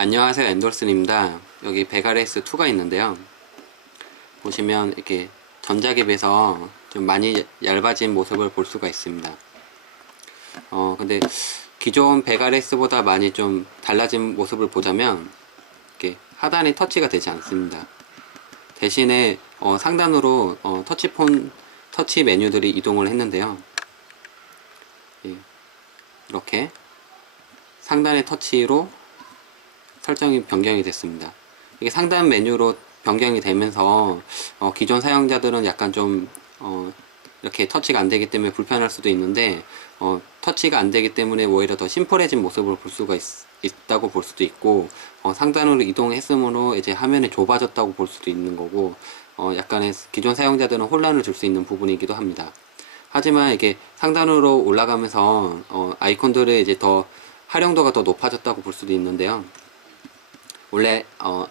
안녕하세요 엔돌슨입니다. 여기 베가레스 2가 있는데요. 보시면 이렇게 전작에 비해서 좀 많이 얇아진 모습을 볼 수가 있습니다. 어 근데 기존 베가레스보다 많이 좀 달라진 모습을 보자면 이렇게 하단이 터치가 되지 않습니다. 대신에 어, 상단으로 어, 터치폰 터치 메뉴들이 이동을 했는데요. 예, 이렇게 상단의 터치로 설정이 변경이 됐습니다. 이게 상단 메뉴로 변경이 되면서 어, 기존 사용자들은 약간 좀 어, 이렇게 터치가 안 되기 때문에 불편할 수도 있는데 어, 터치가 안 되기 때문에 오히려 더 심플해진 모습을 볼 수가 있, 다고 볼 수도 있고 어, 상단으로 이동했으므로 이제 화면이 좁아졌다고 볼 수도 있는 거고 어, 약간의 기존 사용자들은 혼란을 줄 수 있는 부분이기도 합니다. 하지만 이게 상단으로 올라가면서 어, 아이콘들의 이제 더 활용도가 더 높아졌다고 볼 수도 있는데요. 원래 어,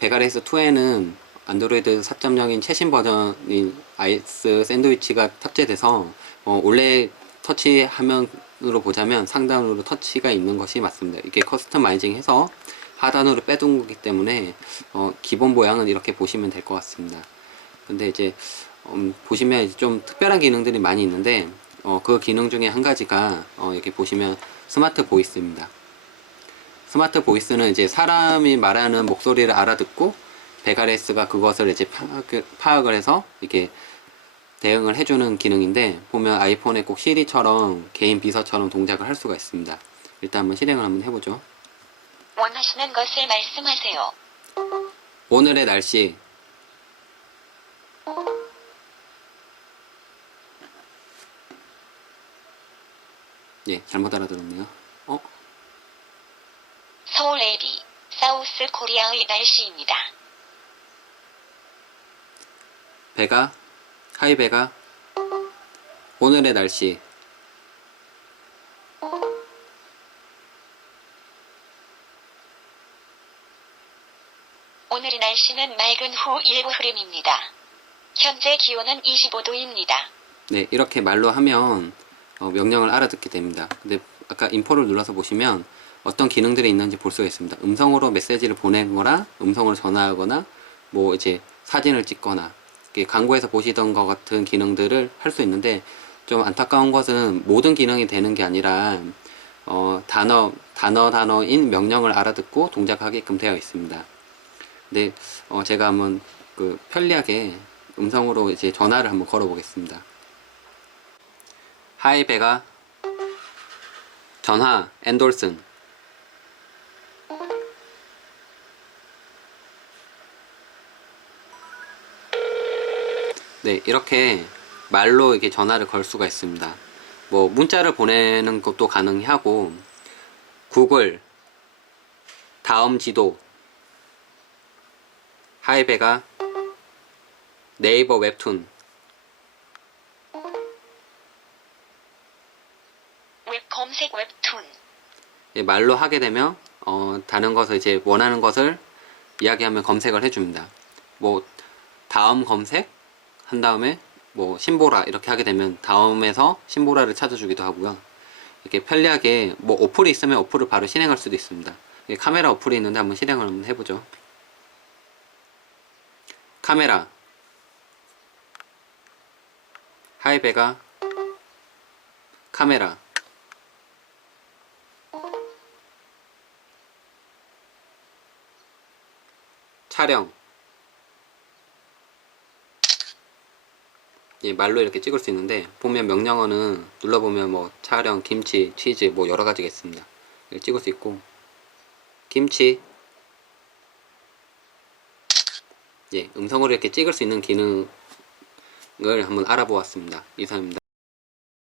베가레스 2에는 안드로이드 4.0인 최신 버전인 아이스 샌드위치가 탑재돼서 어, 원래 터치 화면으로 보자면 상단으로 터치가 있는 것이 맞습니다. 이게 커스터마이징 해서 하단으로 빼둔 거기 때문에 어, 기본 모양은 이렇게 보시면 될 것 같습니다. 근데 이제 음, 보시면 좀 특별한 기능들이 많이 있는데 어, 그 기능 중에 한 가지가 어, 이렇게 보시면 스마트 보이스입니다. 스마트 보이스는 이제 사람이 말하는 목소리를 알아듣고 베가레스가 그것을 이제 파악을, 파악 을 해서 이렇게 대응을 해주는 기능인데 보면 아이폰에 꼭 시리처럼 개인 비서처럼 동작을 할 수가 있습니다. 일단 한번 실행을 한번 해보죠. 원하시는 것을 말씀하세요. 오늘의 날씨 예 잘못 알아들었네요. 어? 서울 AB, 사우스 코리아의 날씨입니다. 배가 하이 배가 오늘의 날씨 오늘의 날씨는 맑은 후 일부 흐림입니다. 현재 기온은 25도입니다. 네 이렇게 말로 하면 어, 명령을 알아듣게 됩니다. 근데 아까 인포를 눌러서 보시면 어떤 기능들이 있는지 볼 수가 있습니다. 음성으로 메시지를 보내거나 음성을 전화하거나 뭐 이제 사진을 찍거나 광고에서 보시던 것 같은 기능들을 할 수 있는데 좀 안타까운 것은 모든 기능이 되는 게 아니라 어, 단어 단어 단어인 명령을 알아듣고 동작하게끔 되어 있습니다. 근데 어, 제가 한번 그 편리하게 음성으로 이제 전화를 한번 걸어 보겠습니다. 하이 베가 전화 엔돌슨 네 이렇게 말로 이렇게 전화를 걸 수가 있습니다. 뭐 문자를 보내는 것도 가능하고 구글 다음 지도 하이베가 네이버 웹툰. 웹 검색 웹툰, 예, 말로 하게 되면 어, 다른 것을 이제 원하는 것을 이야기하면 검색을 해줍니다. 뭐 다음 검색 한 다음에 뭐 신보라 이렇게 하게 되면 다음에서 신보라를 찾아주기도 하고요. 이렇게 편리하게 뭐 어플이 있으면 어플을 바로 실행할 수도 있습니다. 예, 카메라 어플이 있는데 한번 실행을 한번 해보죠. 카메라 하이베가 카메라 촬영 말로 이렇게 찍을 수 있는데 보면 명령어는 눌러보면 뭐 촬영, 김치, 치즈 뭐 여러 가지가 있습니다. 찍을 수 있고 김치 예, 음성으로 이렇게 찍을 수 있는 기능을 한번 알아보았습니다. 이상입니다.